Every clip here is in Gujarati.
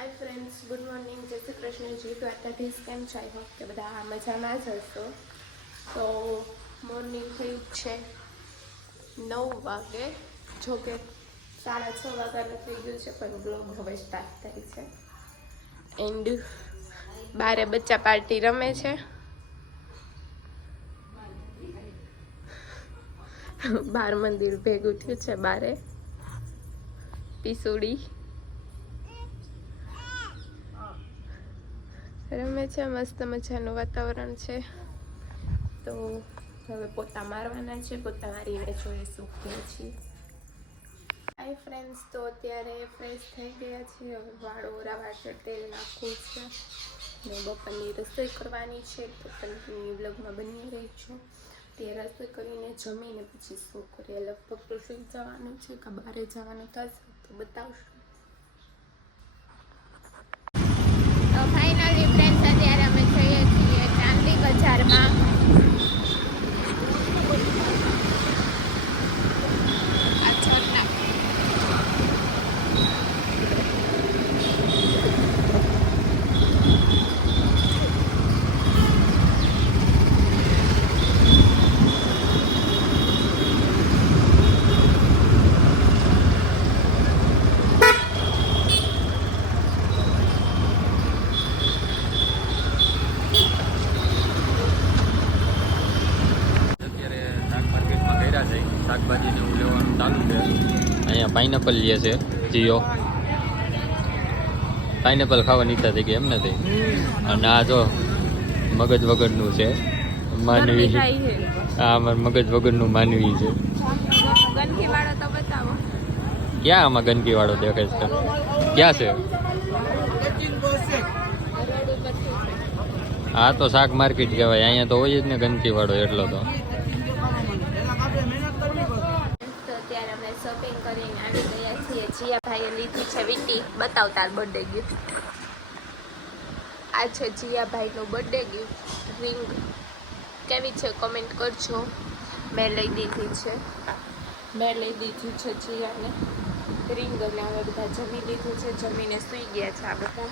હાય ફ્રેન્ડ્સ, ગુડ મોર્નિંગ, જય શ્રી કૃષ્ણજી. દ્વારકાધીશ કેમ છો? આઈ હોપ કે બધા મજામાં જ હશો. તો મોર્નિંગ થયું છે 9 વાગે, જોકે 6:30 વાગ્યાનું થઈ ગયું છે, પણ બ્લોગ હવે સ્ટાર્ટ થાય છે. એન્ડ બારે બચ્ચા પાર્ટી રમે છે. બાર મંદિર ભેગું થયું છે, બારે પીસુડી રમે છે. મસ્ત મજાનું વાતાવરણ છે. તો હવે પોતા મારવાના છે. પોતા મારીને જોઈશું કે છીએ. હાય ફ્રેન્ડ્સ, તો અત્યારે ફ્રેશ થઈ ગયા છીએ. હવે વાળ ઓરાવા છે, તેલ નાખવું છે ને બપોરની રસોઈ કરવાની છે. તો કન્ટિન્યુ બ્લોગમાં બની રહી છું. તે રસોઈ કરીને જમીને પછી શું કરીએ, લગભગ તો સુઈ જવાનું છે કે બહાર જવાનું થશે તો બતાવશું. તો ફાઇનલી ફ્રેન્ડ્સ, અત્યારે અમે જઈએ છીએ ચાંદની બજારમાં. શાકભાજીને એવું લેવાનું ચાલુ છે. અહીંયા પાઇનેપલ લે છે જીઓ. પાઇનેપલ ખાવાની ઈચ્છા થઈ ગઈ એમ નથી. અને આ જો મગજ વગરનું છે માનવી. આ અમારું મગજ વગરનું માનવી છે. ક્યાં આમાં ગંદકી વાળો દેખાય છે? ક્યાં છે? આ તો શાક માર્કેટ કહેવાય. અહીંયા તો હોય જ ને ગંદકી વાળો એટલો તો. અત્યારે અમે શોપિંગ કરીને આવી ગયા છીએ. જીયા ભાઈએ લીધી છે વીંટી. બતાવ તાર બર્થડે ગિફ્ટ. આ છે જીયા ભાઈનો બર્થડે ગિફ્ટ. રિંગ કેવી છે કમેન્ટ કરજો. મેં લઈ દીધી છે જીયાને રિંગ. અને હવે બધા જમી લીધું છે. જમીને સૂઈ ગયા છે આ બધા.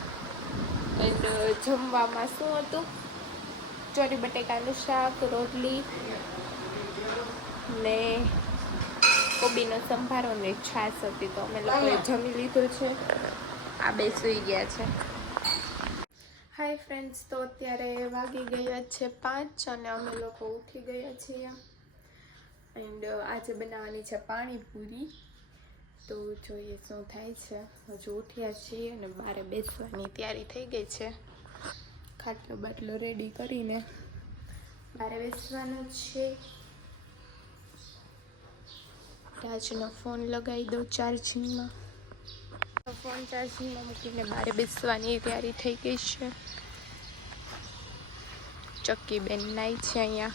એન્ડ જમવામાં શું હતું? ચોરી બટેકાનું શાક, રોટલી ને કોબીનો સંભારો ને છાશ હતી. તો અમે લોકોએ જમી લીધું છે. આ બે સૂઈ ગયા છે. હાય ફ્રેન્ડ્સ, તો અત્યારે વાગી ગયા છે 5 અને અમે લોકો ઉઠી ગયા છીએ. એન્ડ આજે બનાવવાની છે પાણીપુરી. તો જોઈએ શું થાય છે. હજુ ઉઠ્યા છીએ અને બહાર બેસવાની તૈયારી થઈ ગઈ છે. ખાટલો બાટલો રેડી કરીને બહાર બેસવાનો છે. રાજનો ફોન લગાવી દઉં ચાર્જિંગમાં. ફોન ચાર્જિંગમાં મૂકીને બહાર બેસવાની તૈયારી થઈ ગઈ છે. ચક્કી બેન નાઈ છે અહીંયા.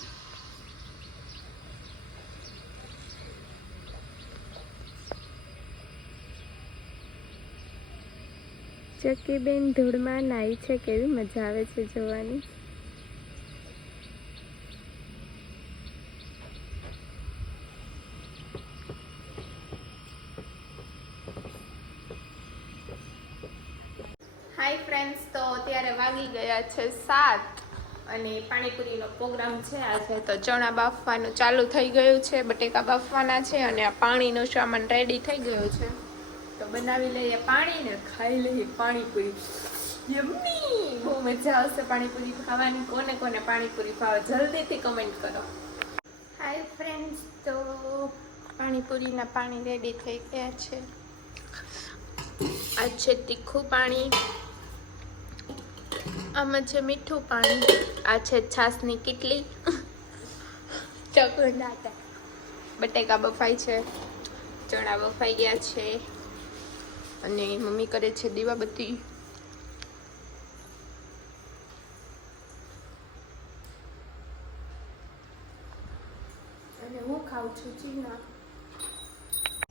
ચક્કી બેન ધૂળમાં નાઈ છે. કેવી મજા આવે છે જોવાની. હાય ફ્રેન્ડ્સ, તો અત્યારે વાગી ગયા છે 7 અને પાણીપુરીનો પ્રોગ્રામ છે આજે. તો ચણા બાફવાનું ચાલુ થઈ ગયું છે, બટેકા બાફવાના છે અને આ પાણીનો સામાન રેડી થઈ ગયો છે. તો બનાવી લઈએ પાણી ને ખાઈ લઈએ પાણીપુરી. યમ્મી! બહુ મજા આવશે પાણીપુરી ખાવાની. કોને કોને પાણીપુરી ભાવે જલ્દીથી કમેન્ટ કરો. હાય ફ્રેન્ડ્સ, તો પાણીપુરીના પાણી રેડી થઈ ગયા છે. આ છે તીખું પાણી, આમાં છે મીઠું પાણી, આ છે છાશની કીટલી, ચકુંડાટા, બટેકા બફાઈ છે, ચણા બફાઈ ગયા છે અને મમ્મી કરે છે દીવાબત્તી. અને હું ખાઉં છું ચીના.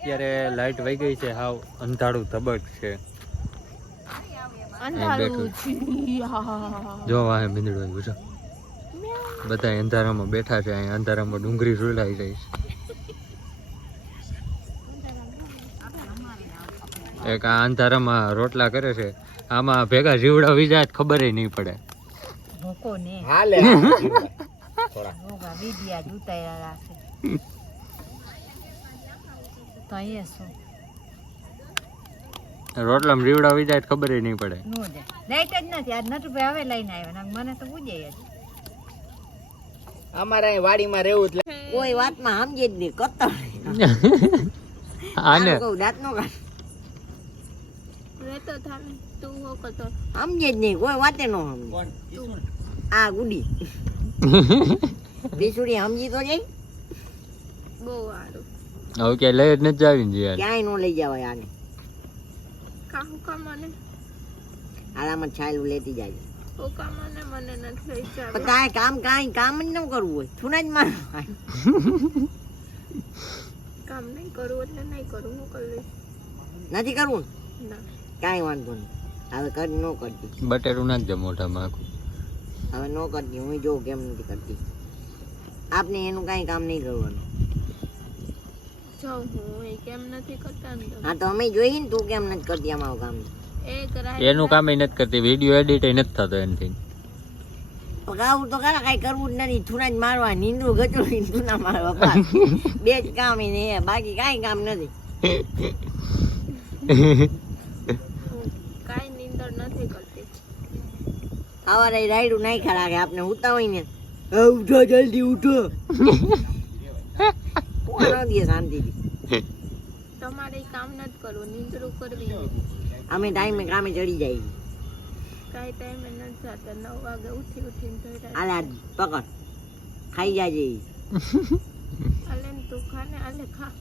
અત્યારે લાઈટ વહી ગઈ છે. હાવ અંધારું ધબક છે. જો વાહે ભીંદડો આવ્યો. બધા અંધારામાં બેઠા છે. અહીંયા અંધારામાં ડુંગળી રૂલાઈ જાય છે. એક આ અંધારામાં રોટલા કરે છે, આમાં ભેગા જીવડા વીજા ખબર નહીં પડે. ભૂકો ને હાલે થોડા ભૂકા બીડિયા જૂતાયા રાખે તો અહીંયા શું રોટલામાં જીવડા વીજા ખબર નહીં પડે. નો જાય લાઈટ જ નથી. આજ નટુભાઈ હવે લઈને આવ્યા ને મને તો પૂજે જ અમારે અહીં વાડીમાં રહેવું જ કોઈ વાતમાં સમજે જ નહીં કરતા આને દાંત નો કાઢ રહેતો થાને તું હો કતો સમજે જ નહીં કોઈ વાતે નો સમજે. આ ગુડી પીસુડી સમજી તો જાય બહુ સારું હવે ક્યાંય લઈ જ નથી જાવીને યાર. ક્યાંય નો લઈ જવાય આને. કાહુ કામને આરામમાં છાયલું લેતી જાય. ઓ કામને મને નથી લઈ જાવ પણ કાંઈ કામ જ ન કરવું હોય થુના જ મારવા. કામ નહીં કરું એટલે નહીં કરું હું કરી લઈશ નથી કરવું ને? ના કાંઈ વાંધો નહીં. હવે કરી ન કરતી બટેરું નાખજે મોઢામાં આખું. હવે ન કરતી હું જોઉં કેમ નથી કરતી. આપને એનું કાંઈ કામ નહીં કરવાનું. જાઉં હું એ કેમ નથી કરતા ને તમે? હા તો અમે જોઈએ ને તું કેમ નથી કરતી અમારું કામ. એ કરાય એનું કામ નથી કરતી, વિડીયો એડિટ નથી થતો એનથી. પગાવું તો ખરા કાંઈ કરવું જ નથી. થુના જ મારવા નીંદું ગચોડી થુના મારવા બસ. બે જ કામ એને એ બાકી કાંઈ કામ નથી. કાંઈ નીંદર નથી કરતી સવારે રાયડું નાખ્યા રાખે આપણે ઉતા હોય ને ઉઠો જલ્દી ઉઠો કોણ દે શાંતિથી. તમારે ઈ કામ નથી કરવું નીંદરું કરવી અમે ટાઈમે કામે ચડી જાય. કાંઈ ટાઈમે નથી જતા 9 વાગે ઉઠીને ધોઈ આલે આ પકડ ખાઈ જાજે. આલે ને તું ખા ને આલે ખા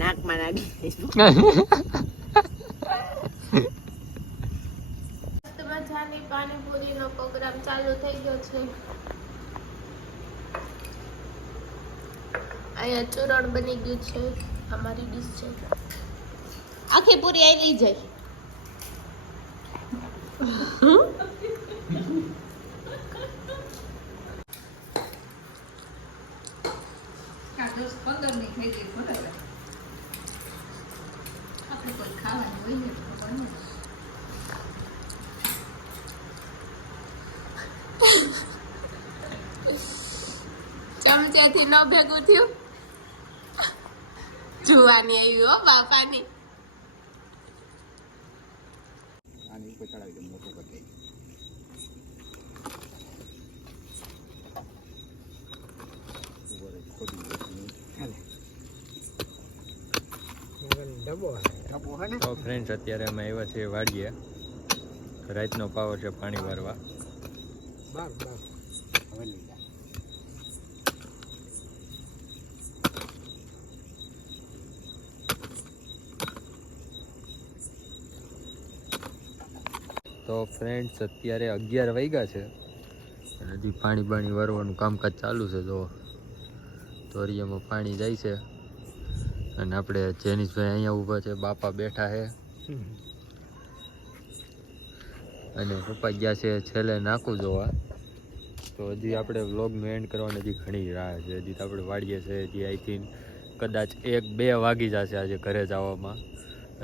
નાકમાં નાખી મસ્ત મજાની પાણીપુરીનો પ્રોગ્રામ ચાલુ થઈ ગયો છે. અહીંયા ચૂરણ બની ગયું છે. અમારી ડીશ છે. આખી પૂરી આવી લઈ જાય. ચમચેથી ન ભેગું થયું. જોવાની આવી હો બાપાની. આની ઉપર ચડાવી દે મોટો કરી દે. ઉપર ખોદી દે. હાલે ડબો હે ને. તો ફ્રેન્ડ્સ અત્યારે અમે આવ્યા છીએ વાડીએ. રાતનો પાવર છે પાણી વારવા. બસ હવે લઈ જા. તો ફ્રેન્ડ્સ અત્યારે 11 વાગ્યા છે અને હજી પાણી વારવાનું કામકાજ ચાલુ છે. જો તોરિયામાં પાણી જાય છે અને આપણે જેનીશભાઈ અહીંયા ઊભા છે, બાપા બેઠા છે અને પપ્પા ગયા છે છેલ્લે નાખું જોવા. તો હજી આપણે વ્લોગનું એન્ડ કરવાની હજી ઘણી રાહ છે. હજી તો આપણે વાડીએ છે, હજી આઈ થિંક કદાચ 1-2 વાગી જશે આજે ઘરે જવામાં.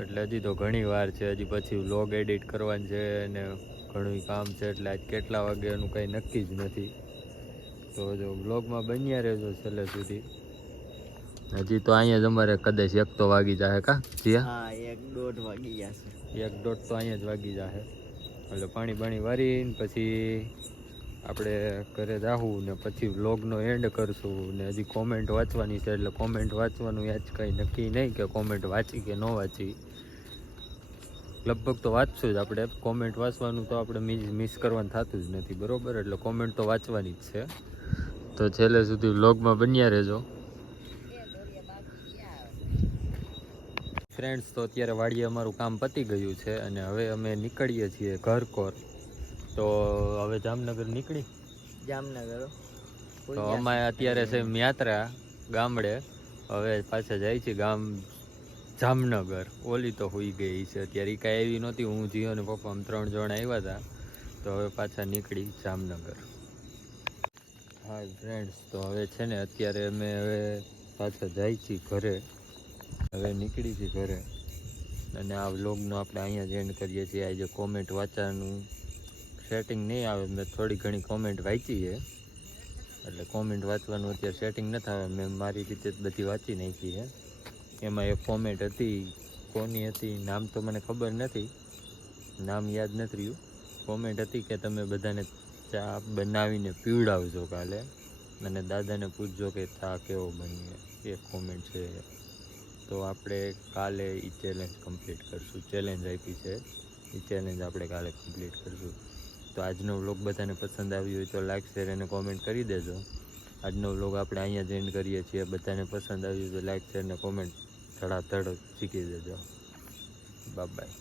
એટલે હજી તો ઘણી વાર છે. હજી પછી વ્લોગ એડિટ કરવાનું છે અને ઘણું કામ છે. એટલે આજ કેટલા વાગે એનું કંઈ નક્કી જ નથી. તો જો વ્લોગમાં બન્યા રહેજો છેલ્લે સુધી. હજી તો અહીંયા જ અમારે કદાચ 1 તો વાગી જશે. કા જીયા? હા 1-1.5 વાગી જશે. 1-1.5 તો અહીંયા જ વાગી જશે. એટલે પાણી વારીને પછી આપણે ઘરે જાવું ને પછી વ્લોગનો એન્ડ કરશું. ને હજી કોમેન્ટ વાંચવાની છે એટલે કોમેન્ટ વાંચવાનું યાદ કંઈ નક્કી નહીં કે કોમેન્ટ વાંચી કે ન વાંચી. લગભગ તો વાંચશું જ આપણે. કોમેન્ટ વાંચવાનું તો આપણે મિસ કરવાનું થતું જ નથી, બરોબર? એટલે કોમેન્ટ તો વાંચવાની જ છે. તો છેલ્લે સુધી વ્લોગમાં બન્યા રહેજો. ફ્રેન્ડ્સ તો અત્યારે વાડીએ અમારું કામ પતી ગયું છે અને હવે અમે નીકળીએ છીએ ઘર કોર. તો હવે જામનગર નીકળી જામનગર તો અમે અત્યારે છે યાત્રા ગામડે. હવે પાછા જાય છે ગામ જામનગર. ઓલી તો હોઈ ગઈ છે અત્યારે, કાંઈ એવી નહોતી. હું જીઓ ને પપ્પા 3 જણ આવ્યા હતા. તો હવે પાછા નીકળી જામનગર. હા ફ્રેન્ડ્સ તો હવે છે ને અત્યારે અમે હવે પાછા જાય છીએ ઘરે. હવે નીકળી છે ઘરે અને આ વ્લોગનો આપણે અહીંયા જ એન્ડ કરીએ છીએ. આજે કોમેન્ટ વાંચવાનું સેટિંગ નહીં આવે, મેં થોડી ઘણી કોમેન્ટ વાંચી છે એટલે કોમેન્ટ વાંચવાનું અત્યારે સેટિંગ નથી આવે. મેં મારી રીતે જ બધી વાંચી નાખી છે. એમાં એક કોમેન્ટ હતી, કોની હતી નામ તો મને ખબર નથી, નામ યાદ નથી રહ્યું. કોમેન્ટ હતી કે તમે બધાને ચા બનાવીને પીવડાવજો કાલે અને દાદાને પૂછજો કે ચા કેવો બની. એક કોમેન્ટ છે. તો આપણે કાલે એ ચેલેન્જ કમ્પ્લીટ કરશું. ચેલેન્જ આપી છે, એ ચેલેન્જ આપણે કાલે કમ્પ્લીટ કરશું. તો આજનો વ્લોગ બધાને પસંદ આવ્યો હોય તો લાઈક શેર અને કોમેન્ટ કરી દેજો. આજનો વ્લોગ આપણે અહીંયા જ એન્ડ કરીએ છીએ. બધાને પસંદ આવ્યું તો લાઈક શેર અને કોમેન્ટ ધડાધડ શીખી દેજો. Bye bye.